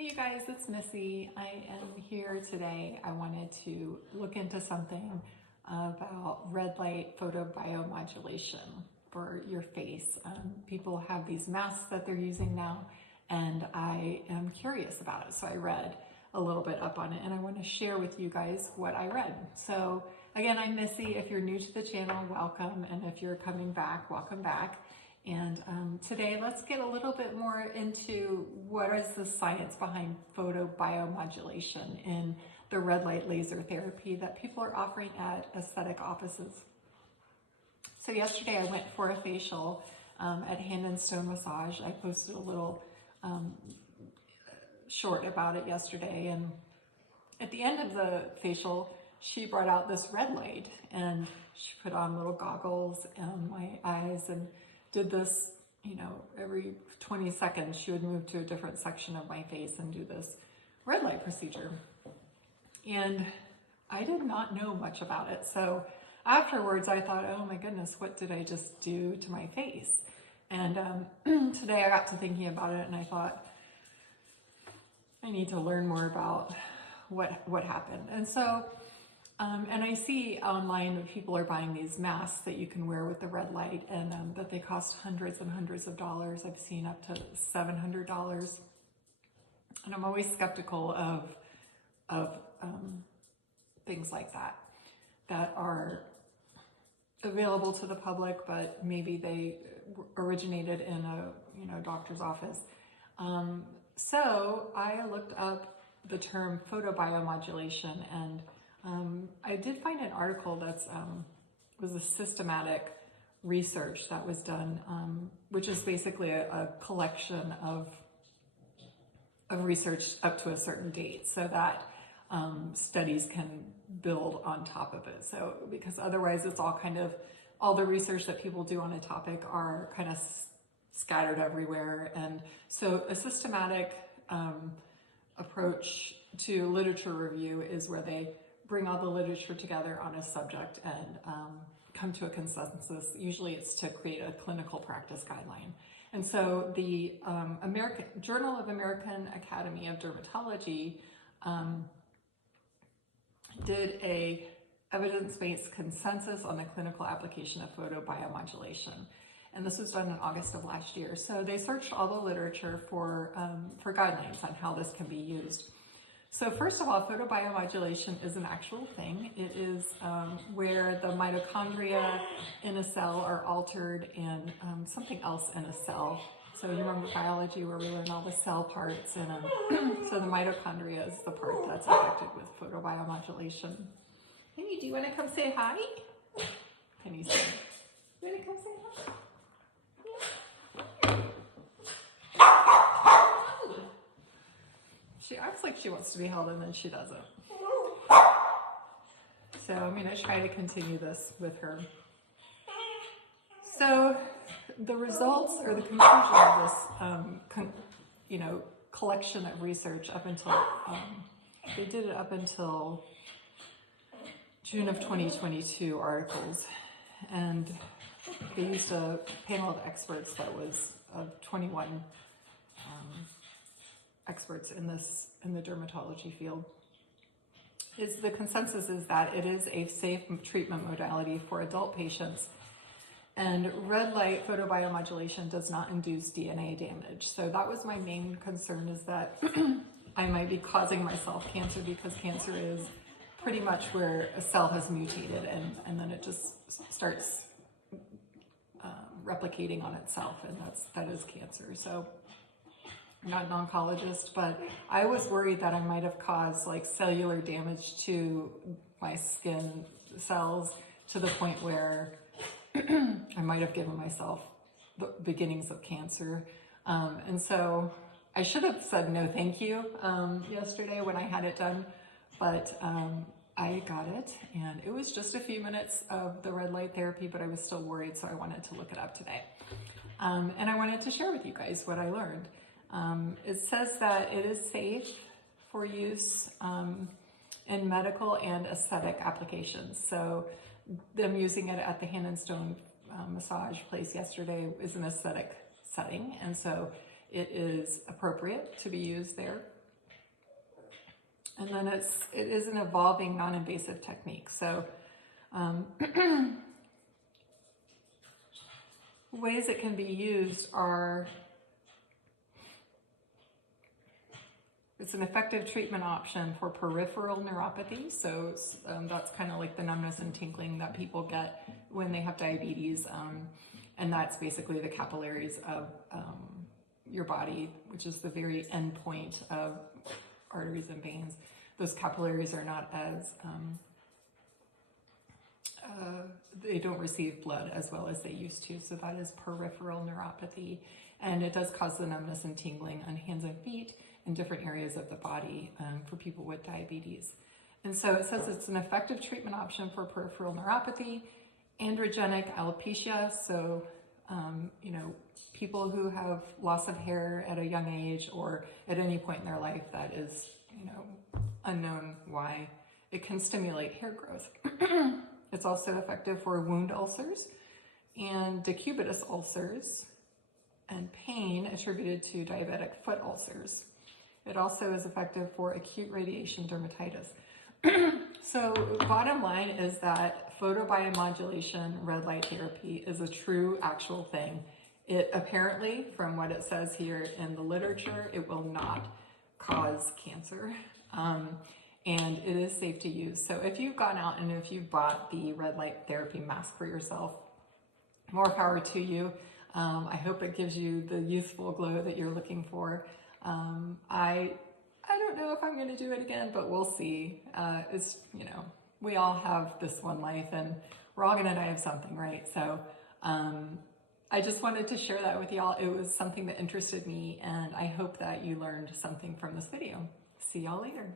Hey you guys, it's Missy. I am here today. I wanted to look into something about red light photobiomodulation for your face. People have these masks that they're using now, and I am curious about it. So I read a little bit up on it, and I want to share with you guys what I read. So again, I'm Missy. If you're new to the channel, welcome. And if you're coming back, welcome back. And today, let's get a little bit more into what is the science behind photobiomodulation in the red light laser therapy that people are offering at aesthetic offices. So yesterday I went for a facial at Hand and Stone Massage. I posted a little short about it yesterday, and at the end of the facial, she brought out this red light, and she put on little goggles on my eyes and did this, you know, every 20 seconds she would move to a different section of my face and do this red light procedure. And I did not know much about it. So afterwards I thought, oh my goodness, what did I just do to my face? And today I got to thinking about it, and I thought, I need to learn more about what happened. And so, and I see online that people are buying these masks that you can wear with the red light, and that they cost hundreds and hundreds of dollars. I've seen up to $700. And I'm always skeptical of things like that are available to the public, but maybe they originated in a doctor's office. So I looked up the term photobiomodulation, and I did find an article that's was a systematic research that was done, which is basically a collection of research up to a certain date, so that studies can build on top of it. So because otherwise it's all the research that people do on a topic are kind of scattered everywhere. And so a systematic approach to literature review is where they bring all the literature together on a subject and come to a consensus. Usually it's to create a clinical practice guideline. And so the Journal of American Academy of Dermatology did a evidence-based consensus on the clinical application of photobiomodulation. And this was done in August of last year. So they searched all the literature for guidelines on how this can be used. So first of all, photobiomodulation is an actual thing. It is where the mitochondria in a cell are altered, and something else in a cell. So you remember biology where we learn all the cell parts, and so the mitochondria is the part that's affected with photobiomodulation. Penny, do you want to come say hi? Penny said, you want to come say hi? She acts like she wants to be held, and then she doesn't. So I'm going to try to continue this with her. So the results, or the conclusion of this, collection of research up until, they did it up until June of 2022 articles. And they used a panel of experts that was of 21 experts in the dermatology field. The consensus is that it is a safe treatment modality for adult patients, and red light photobiomodulation does not induce DNA damage. So that was my main concern, is that I might be causing myself cancer, because cancer is pretty much where a cell has mutated, and then it just starts replicating on itself, and that is cancer. So I'm not an oncologist, but I was worried that I might have caused like cellular damage to my skin cells to the point where I might have given myself the beginnings of cancer. And so I should have said no thank you yesterday when I had it done, but I got it, and it was just a few minutes of the red light therapy, but I was still worried, so I wanted to look it up today. And I wanted to share with you guys what I learned. It says that it is safe for use in medical and aesthetic applications. So them using it at the Hand and Stone massage place yesterday is an aesthetic setting, and so it is appropriate to be used there. And then it is an evolving non-invasive technique. So ways it can be used are, it's an effective treatment option for peripheral neuropathy. So that's kind of like the numbness and tingling that people get when they have diabetes. And that's basically the capillaries of your body, which is the very end point of arteries and veins. Those capillaries are not as, they don't receive blood as well as they used to. So that is peripheral neuropathy. And it does cause the numbness and tingling on hands and feet in different areas of the body for people with diabetes. And so it says it's an effective treatment option for peripheral neuropathy, androgenic alopecia. So, you know, people who have loss of hair at a young age or at any point in their life that is, you know, unknown why. It can stimulate hair growth. It's also effective for wound ulcers and decubitus ulcers and pain attributed to diabetic foot ulcers. It also is effective for acute radiation dermatitis. So bottom line is that photobiomodulation red light therapy is a true actual thing. It apparently, from what it says here in the literature, it will not cause cancer. And it is safe to use. So if you've gone out and if you've bought the red light therapy mask for yourself, more power to you. I hope it gives you the youthful glow that you're looking for. I don't know if I'm going to do it again, but we'll see. It's, you know, we all have this one life and we're all going to die of something, right? So I just wanted to share that with y'all. It was something that interested me, and I hope that you learned something from this video. See y'all later.